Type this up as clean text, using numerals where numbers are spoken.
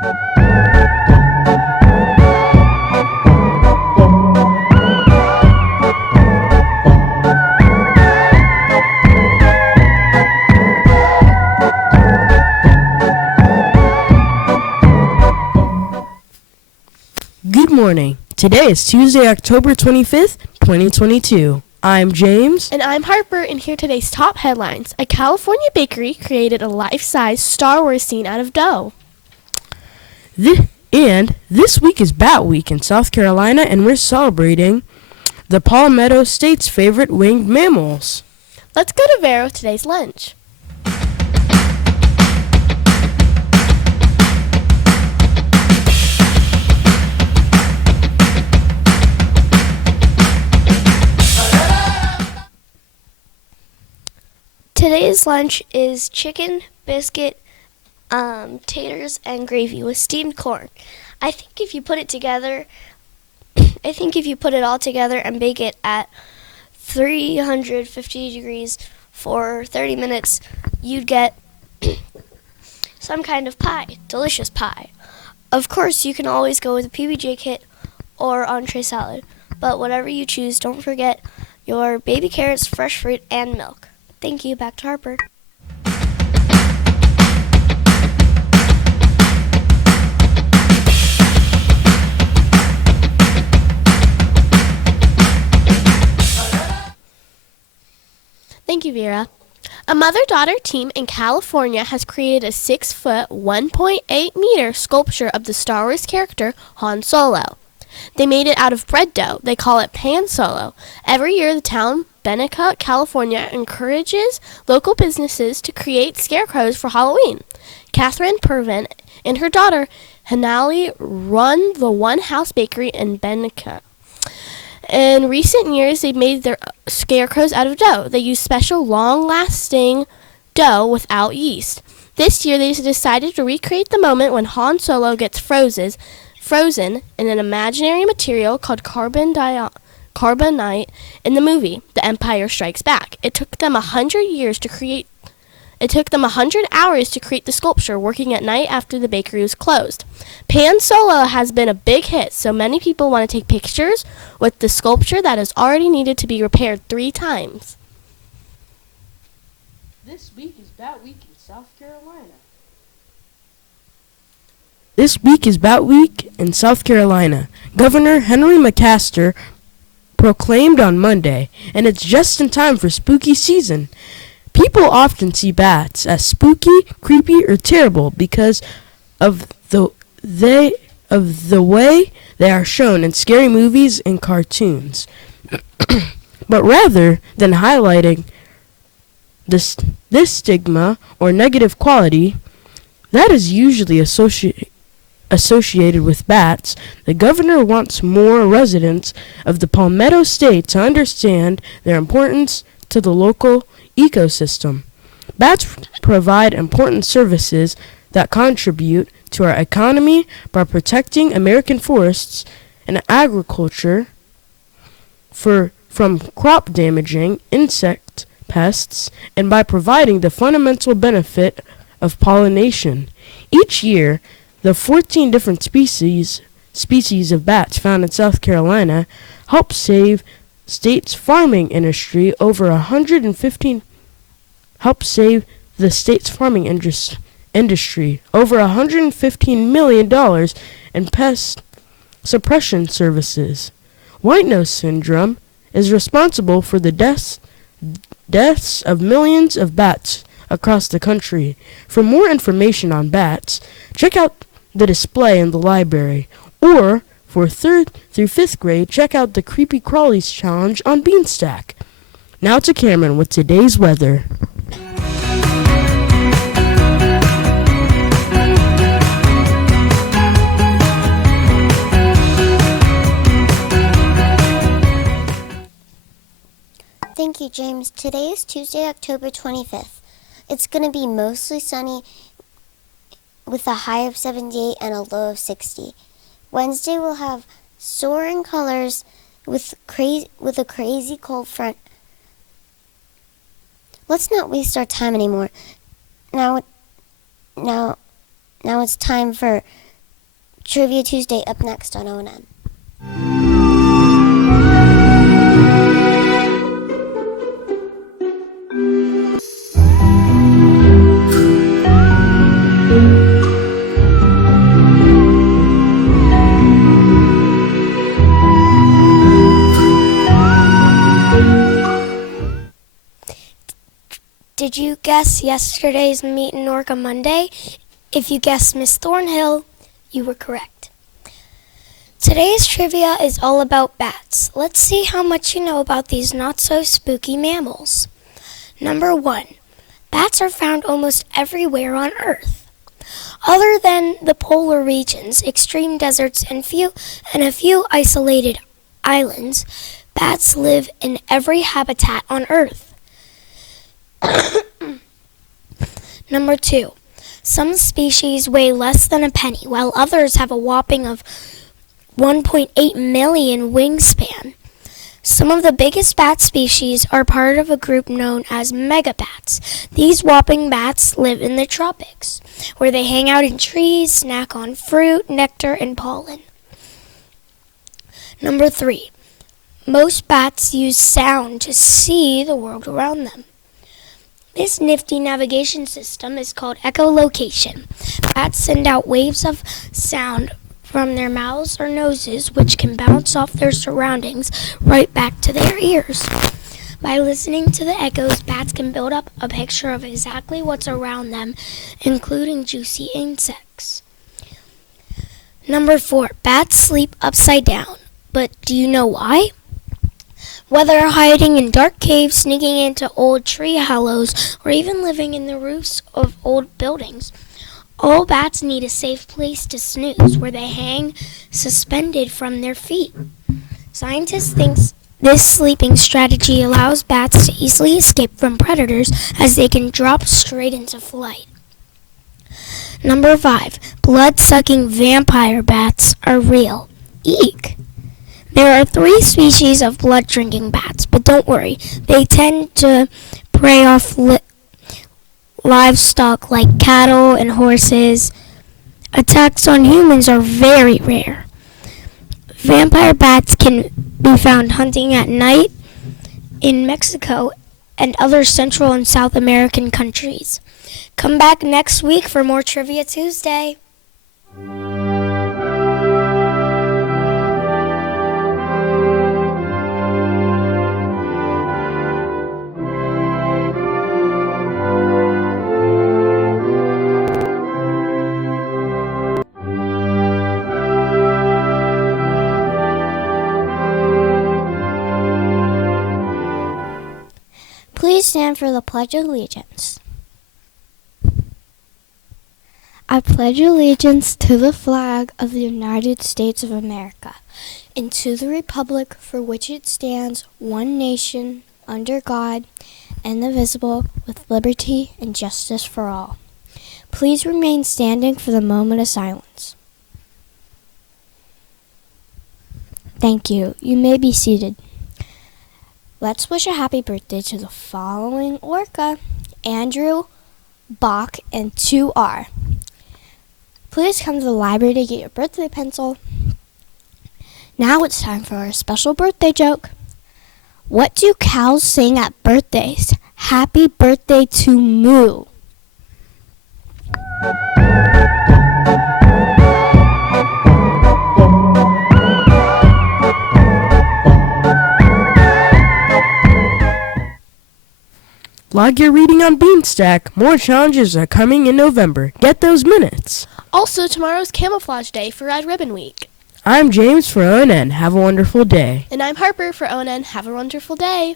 Good morning. Today is Tuesday, October 25th, 2022. I'm James. And I'm Harper, and here are today's top headlines. A California bakery created a life-size Star Wars scene out of dough. This week is Bat Week in South Carolina, and we're celebrating the Palmetto State's favorite winged mammals. Let's go to Vero with today's lunch. Today's lunch is chicken, biscuit, taters, and gravy with steamed corn. I think if you put it all together and bake it at 350 degrees for 30 minutes, you'd get some kind of pie, delicious pie. Of course, you can always go with a PB&J kit or entree salad, but whatever you choose, don't forget your baby carrots, fresh fruit, and milk. Thank you. Back to Harper. Thank you, Vera. A mother-daughter team in California has created a 6-foot, 1.8-meter sculpture of the Star Wars character Han Solo. They made it out of bread dough. They call it Pan Solo. Every year, the town Benica, California, encourages local businesses to create scarecrows for Halloween. Catherine Pervin and her daughter Hanali run the One House Bakery in Benica. In recent years, they've made their scarecrows out of dough. They use special, long-lasting dough without yeast. This year, they decided to recreate the moment when Han Solo gets frozen in an imaginary material called carbonite in the movie The Empire Strikes Back. It took them 100 hours to create the sculpture, working at night after the bakery was closed. Pan Solo has been a big hit, so many people want to take pictures with the sculpture that has already needed to be repaired 3 times. This week is Bat Week in South Carolina. This week is Bat Week in South Carolina. Governor Henry McMaster proclaimed on Monday, and it's just in time for spooky season. People often see bats as spooky, creepy, or terrible because of the way they are shown in scary movies and cartoons. But rather than highlighting this stigma or negative quality that is usually associated with bats, the governor wants more residents of the Palmetto State to understand their importance to the local ecosystem. Bats provide important services that contribute to our economy by protecting American forests and agriculture from crop damaging insect pests and by providing the fundamental benefit of pollination. Each year, the 14 different species of bats found in South Carolina help save state's farming industry over $115 million in pest suppression services. White nose syndrome is responsible for the deaths of millions of bats across the country. For more information on bats, check out the display in the library, or for 3rd through 5th grade, check out the Creepy Crawlies Challenge on Beanstack. Now to Cameron with today's weather. Thank you, James. Today is Tuesday, October 25th. It's going to be mostly sunny with a high of 78 and a low of 60. Wednesday will have soaring colors with a crazy cold front. Let's not waste our time anymore. Now it's time for Trivia Tuesday up next on ONN. Did you guess yesterday's Meet in Orca Monday? If you guessed Miss Thornhill, you were correct. Today's trivia is all about bats. Let's see how much you know about these not-so-spooky mammals. Number 1. Bats are found almost everywhere on Earth. Other than the polar regions, extreme deserts, and a few isolated islands, bats live in every habitat on Earth. Number 2. Some species weigh less than a penny, while others have a whopping of 1.8 million wingspan. Some of the biggest bat species are part of a group known as megabats. These whopping bats live in the tropics, where they hang out in trees, snack on fruit, nectar, and pollen. Number 3. Most bats use sound to see the world around them. This nifty navigation system is called echolocation. Bats send out waves of sound from their mouths or noses, which can bounce off their surroundings right back to their ears. By listening to the echoes, bats can build up a picture of exactly what's around them, including juicy insects. Number 4. Bats sleep upside down. But do you know why? Whether hiding in dark caves, sneaking into old tree hollows, or even living in the roofs of old buildings, all bats need a safe place to snooze where they hang suspended from their feet. Scientists think this sleeping strategy allows bats to easily escape from predators as they can drop straight into flight. Number 5. Blood-sucking vampire bats are real. Eek! There are 3 species of blood-drinking bats, but don't worry, they tend to prey off livestock like cattle and horses. Attacks on humans are very rare. Vampire bats can be found hunting at night in Mexico and other Central and South American countries. Come back next week for more Trivia Tuesday. Please stand for the Pledge of Allegiance. I pledge allegiance to the flag of the United States of America and to the republic for which it stands, one nation, under God, indivisible, with liberty and justice for all. Please remain standing for the moment of silence. Thank you. You may be seated. Let's wish a happy birthday to the following orca: Andrew, Bach, and 2R. Please come to the library to get your birthday pencil. Now it's time for our special birthday joke. What do cows sing at birthdays? Happy birthday to Moo. Log your reading on Beanstack. More challenges are coming in November. Get those minutes. Also, tomorrow's Camouflage Day for Red Ribbon Week. I'm James for ONN. Have a wonderful day. And I'm Harper for ONN. Have a wonderful day.